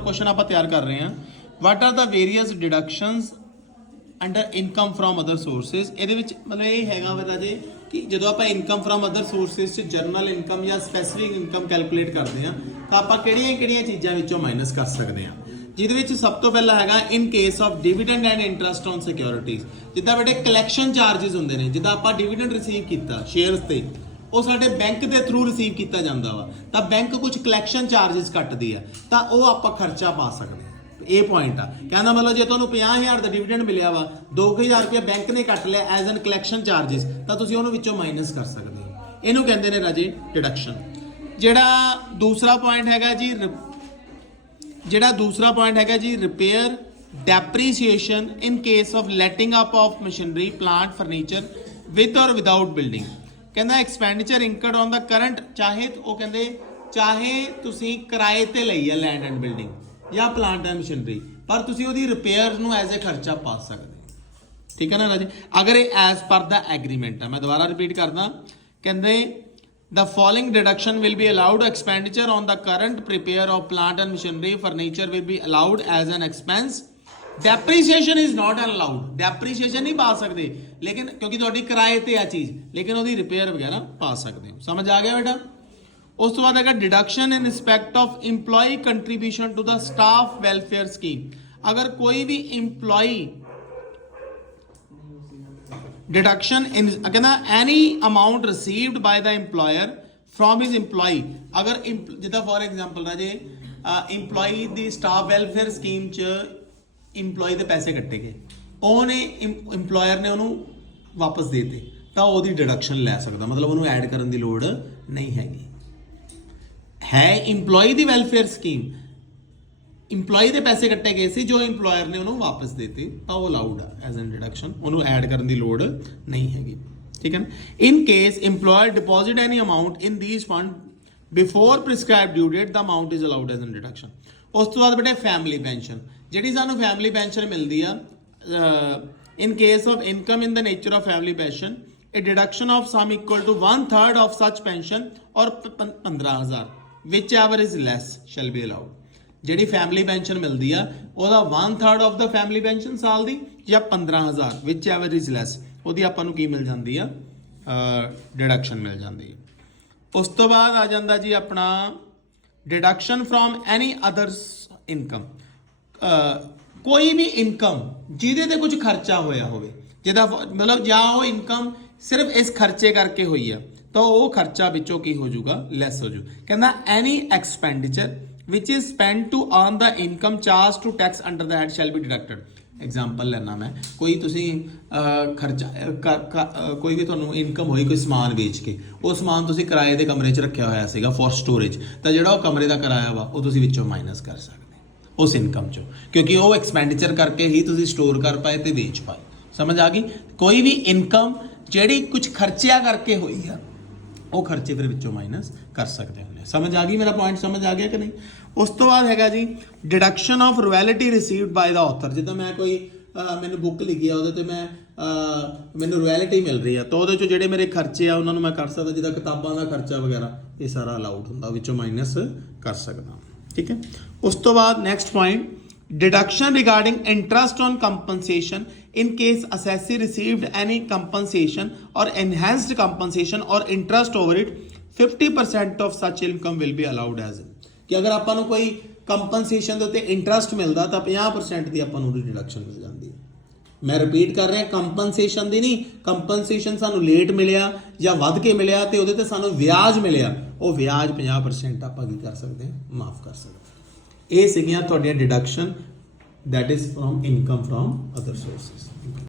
Question आप तैयार कर रहे हैं what are the various deductions under income from other sources. ਇਹਦੇ ਵਿੱਚ ਮਤਲਬ ਇਹ ਹੈਗਾ ਵਾ ਰਾਜੇ ਕਿ ਜਦੋਂ ਆਪਾਂ ਇਨਕਮ ਫਰੋਮ ਅਦਰ ਸੋਰਸਿਸ ਚ ਜਰਨਲ ਇਨਕਮ ਜਾਂ ਸਪੈਸੀਫਿਕ ਇਨਕਮ ਕੈਲਕੂਲੇਟ ਕਰਦੇ ਆ ਤਾਂ ਆਪਾਂ ਕਿਹੜੀਆਂ ਚੀਜ਼ਾਂ ਵਿੱਚੋਂ ਮਾਈਨਸ ਕਰ ਸਕਦੇ ਆ। ਜਿਹਦੇ ਵਿੱਚ ਸਭ ਤੋਂ ਪਹਿਲਾਂ ਹੈਗਾ ਇਨ case of dividend and interest on securities. ਜਿੱਦਾਂ ਬੇਟੇ ਕਲੈਕਸ਼ਨ ਚਾਰजेस ਹੁੰਦੇ ਨੇ, ਜਿੱਦਾਂ ਆਪਾਂ ਡਿਵੀਡੈਂਡ ਰਿਸੀਵ ਕੀਤਾ ਸ਼ੇਅਰਸ ਤੇ, ਉਹ ਸਾਡੇ ਬੈਂਕ ਦੇ ਥਰੂ ਰਿਸੀਵ ਕੀਤਾ ਜਾਂਦਾ ਵਾ ਤਾਂ ਬੈਂਕ ਕੁਝ ਕਲੈਕਸ਼ਨ ਚਾਰजेस ਕੱਟਦੀ ਆ ਤਾਂ ਉਹ ਆਪਾਂ ਖਰਚਾ ਪਾ ਸਕਦੇ ਆ। ਇਹ ਪੁਆਇੰਟ ਆ ਕਹਿੰਦਾ ਮਤਲਬ ਜੇ ਤੁਹਾਨੂੰ 50000 ਦਾ ਡਿਵੀਡੈਂਡ ਮਿਲਿਆ ਵਾ 2000 ਰੁਪਏ ਬੈਂਕ ਨੇ ਕੱਟ ਲਿਆ ਐਜ਼ ਐਨ ਕਲੈਕਸ਼ਨ ਚਾਰजेस ਤਾਂ ਤੁਸੀਂ ਉਹਨੂੰ ਵਿੱਚੋਂ ਮਾਈਨਸ ਕਰ ਸਕਦੇ ਹੋ। ਇਹਨੂੰ ਕਹਿੰਦੇ ਨੇ ਰਾਜੇ ਡਿਡਕਸ਼ਨ। ਜਿਹੜਾ ਦੂਸਰਾ ਪੁਆਇੰਟ ਹੈਗਾ ਜੀ repair depreciation in case of letting up of machinery plant furniture with or without building. ਕਹਿੰਦਾ expenditure incurred on the current, ਚਾਹੇ ਤੁਸੀਂ ਕਿਰਾਏ ਤੇ ਲਈ ਆ ਲੈਂਡ ਐਂਡ ਬਿਲਡਿੰਗ ਜਾਂ ਪਲਾਂਟ ਐਂਡ ਮਸ਼ੀਨਰੀ, ਪਰ ਤੁਸੀਂ ਉਹਦੀ ਰਿਪੇਅਰ ਨੂੰ ਐਜ਼ ਏ ਖਰਚਾ ਪਾ ਸਕਦੇ। ਠੀਕ ਹੈ ਨਾ ਰਾਜੇ, ਅਗਰ ਇਹ ਐਜ਼ ਪਰ ਦਾ ਐਗਰੀਮੈਂਟ ਹੈ। ਮੈਂ ਦੁਬਾਰਾ ਰਿਪੀਟ ਕਰਦਾ, ਕਹਿੰਦੇ the following deduction will be allowed: expenditure on the current repair of plant and machinery furniture will be allowed as an expense, depreciation is not allowed। depreciation नहीं पा सकते लेकिन क्योंकि ਤੁਹਾਡੀ ਕਿਰਾਏ ਤੇ ਆ ਚੀਜ਼, ਲੇਕਿਨ ਉਹਦੀ ਰਿਪੇਅਰ ਵਗੈਰਾ ਪਾ ਸਕਦੇ ਹੋ। ਸਮਝ ਆ ਗਿਆ ਬੇਟਾ। ਉਸ ਤੋਂ ਬਾਅਦ ਹੈਗਾ deduction in respect of employee contribution to the staff welfare scheme। ਅਗਰ ਕੋਈ ਵੀ employee डिडक्शन इन कहना any amount received by the employer from his employee. अगर जिदा for example Raje employee the staff welfare scheme च एम्प्लॉई दे पैसे कट्टे गए, ਉਹਨੇ एम्प्लॉयर ने ਉਹਨੂੰ ਵਾਪਸ ਦੇਤੇ ਤਾਂ ਉਹਦੀ डिडक्शन ਲੈ ਸਕਦਾ, ਮਤਲਬ ਉਹਨੂੰ ਐਡ ਕਰਨ ਦੀ ਲੋੜ ਨਹੀਂ ਹੈਗੀ। ਹੈ एम्प्लॉई ਦੀ ਵੈਲਫੇਅਰ ਸਕੀਮ, ਇੰਪਲੋਈ ਦੇ ਪੈਸੇ ਕੱਟੇ ਗਏ ਸੀ ਜੋ ਇੰਪਲੋਇਰ ਨੇ ਉਹਨੂੰ ਵਾਪਸ ਦੇਤੇ ਤਾਂ ਉਹ ਅਲਾਉਡ ਆ ਐਜ਼ ਐਨ ਡਿਡਕਸ਼ਨ, ਉਹਨੂੰ ਐਡ ਕਰਨ ਦੀ ਲੋੜ ਨਹੀਂ ਹੈਗੀ। ਠੀਕ ਹੈ ਨਾ। In case employer deposit any amount in this fund before prescribed due date the amount is allowed as an deduction. ਉਸ ਤੋਂ ਬਾਅਦ ਬੇਟੇ ਫੈਮਿਲੀ ਪੈਨਸ਼ਨ, ਜਿਹੜੀ ਸਾਨੂੰ ਫੈਮਿਲੀ ਪੈਨਸ਼ਨ ਮਿਲਦੀ ਆ ਇਨ case of income in the nature of family pension a deduction of sum equal to 1/3 of such pension or 15000 whichever is less shall be allowed। ਜਿਹੜੀ family pension ਮਿਲਦੀ ਆ ਉਹਦਾ 1/3 of the family pension ਸਾਲ ਦੀ ਜਾਂ 15000 ਵਿਚ ever is ਲੈਸ, ਉਹਦੀ ਆਪਾਂ ਨੂੰ ਕੀ ਮਿਲ ਜਾਂਦੀ ਆ ਡਿਡਕਸ਼ਨ ਮਿਲ ਜਾਂਦੀ ਹੈ। ਉਸ ਤੋਂ ਬਾਅਦ ਆ ਜਾਂਦਾ ਜੀ ਆਪਣਾ deduction from any others income. ਕੋਈ ਵੀ ਇਨਕਮ ਜਿਹਦੇ ਤੇ ਕੁਝ ਖਰਚਾ ਹੋਇਆ ਹੋਵੇ, ਜਿਹਦਾ ਮਤਲਬ ਜਾਂ ਉਹ ਇਨਕਮ ਸਿਰਫ ਇਸ ਖਰਚੇ ਕਰਕੇ ਹੋਈ ਆ ਤਾਂ ਉਹ ਖਰਚਾ ਵਿੱਚੋਂ ਕੀ ਹੋ ਜਾਊਗਾ, ਲੈਸ ਹੋ ਜੂ। ਕਹਿੰਦਾ ਐਨੀ expenditure which is spent to earn the income charged to tax under the head shall be deducted। Example लेना मैं, कोई तुसी खर्चा कोई भी ਤੁਹਾਨੂੰ ਇਨਕਮ ਹੋਈ ਕੋਈ ਸਮਾਨ ਵੇਚ ਕੇ, ਉਹ ਸਮਾਨ ਤੁਸੀਂ ਕਿਰਾਏ ਦੇ ਕਮਰੇ 'ਚ ਰੱਖਿਆ ਹੋਇਆ ਸੀਗਾ ਫॉर ਸਟੋਰੇਜ, ਤਾਂ ਜਿਹੜਾ ਉਹ ਕਮਰੇ ਦਾ ਕਿਰਾਇਆ ਵਾ ਉਹ ਤੁਸੀਂ ਵਿੱਚੋਂ ਮਾਈਨਸ ਕਰ ਸਕਦੇ ਉਸ ਇਨਕਮ 'ਚੋਂ, ਕਿਉਂਕਿ ਉਹ ਐਕਸਪੈਂਡੀਚਰ ਕਰਕੇ ਹੀ ਤੁਸੀਂ ਸਟੋਰ ਕਰ ਪਾਏ ਤੇ ਵੇਚ ਪਾਏ। ਸਮਝ ਆ ਗਈ। ਕੋਈ ਵੀ ਇਨਕਮ ਜਿਹੜੀ ਕੁਝ ਖਰਚਿਆ ਕਰਕੇ ਹੋਈ ਆ ਉਹ ਖਰਚੇ ਫਿਰ ਵਿੱਚੋਂ ਮਾਈਨਸ ਕਰ ਸਕਦੇ ਹੁੰਦੇ। ਸਮਝ ਆ ਗਈ, ਮੇਰਾ ਪੁਆਇੰਟ ਸਮਝ ਆ ਗਿਆ ਕਿ ਨਹੀਂ। ਉਸ ਤੋਂ ਬਾਅਦ ਹੈਗਾ ਜੀ deduction of royalty received ਬਾय the author. ਜਿੱਦਾਂ ਮੈਂ ਕੋਈ ਮੈਨੂੰ ਬੁੱਕ ਲਿਖੀ ਆ ਉਹਦੇ ਤੇ ਮੈਨੂੰ ਰਾਇਲਟੀ ਮਿਲ ਰਹੀ ਆ ਤਾਂ ਉਹਦੇ ਚੋਂ ਜਿਹੜੇ ਮੇਰੇ ਖਰਚੇ ਆ ਉਹਨਾਂ ਨੂੰ ਮੈਂ ਕਰ ਸਕਦਾ, ਜਿੱਦਾਂ ਕਿਤਾਬਾਂ ਦਾ ਖਰਚਾ ਵਗੈਰਾ ਇਹ ਸਾਰਾ ਅਲਾਉਡ ਹੁੰਦਾ, ਵਿੱਚੋਂ ਮਾਈਨਸ ਕਰ ਸਕਦਾ। ਠੀਕ ਹੈ। ਉਸ ਤੋਂ ਬਾਅਦ next point deduction regarding interest on compensation in case assessee received any compensation or enhanced compensation or interest over it 50% of such income will be allowed as ਕਿ ਅਗਰ ਆਪਾਂ ਨੂੰ ਕੋਈ ਕੰਪਨਸੇਸ਼ਨ ਦੇ ਉੱਤੇ ਇੰਟਰਸਟ ਮਿਲਦਾ ਤਾਂ 50% ਦੀ ਆਪਾਂ ਨੂੰ ਉਹਦੀ ਡਿਡਕਸ਼ਨ ਮਿਲ ਜਾਂਦੀ ਹੈ। ਮੈਂ ਰਿਪੀਟ ਕਰ ਰਿਹਾ, ਕੰਪਨਸੇਸ਼ਨ ਦੀ ਨਹੀਂ, ਕੰਪਨਸੇਸ਼ਨ ਸਾਨੂੰ ਲੇਟ ਮਿਲਿਆ ਜਾਂ ਵੱਧ ਕੇ ਮਿਲਿਆ ਤੇ ਉਹਦੇ ਤੇ ਸਾਨੂੰ ਵਿਆਜ ਮਿਲਿਆ, ਉਹ ਵਿਆਜ 50% ਆਪਾਂ ਕੀ ਕਰ ਸਕਦੇ ਹਾਂ, ਮਾਫ ਕਰ ਸਕਦੇ। ਇਹ ਸੀਗੀਆਂ ਤੁਹਾਡੀਆਂ deduction that is from income from other sources।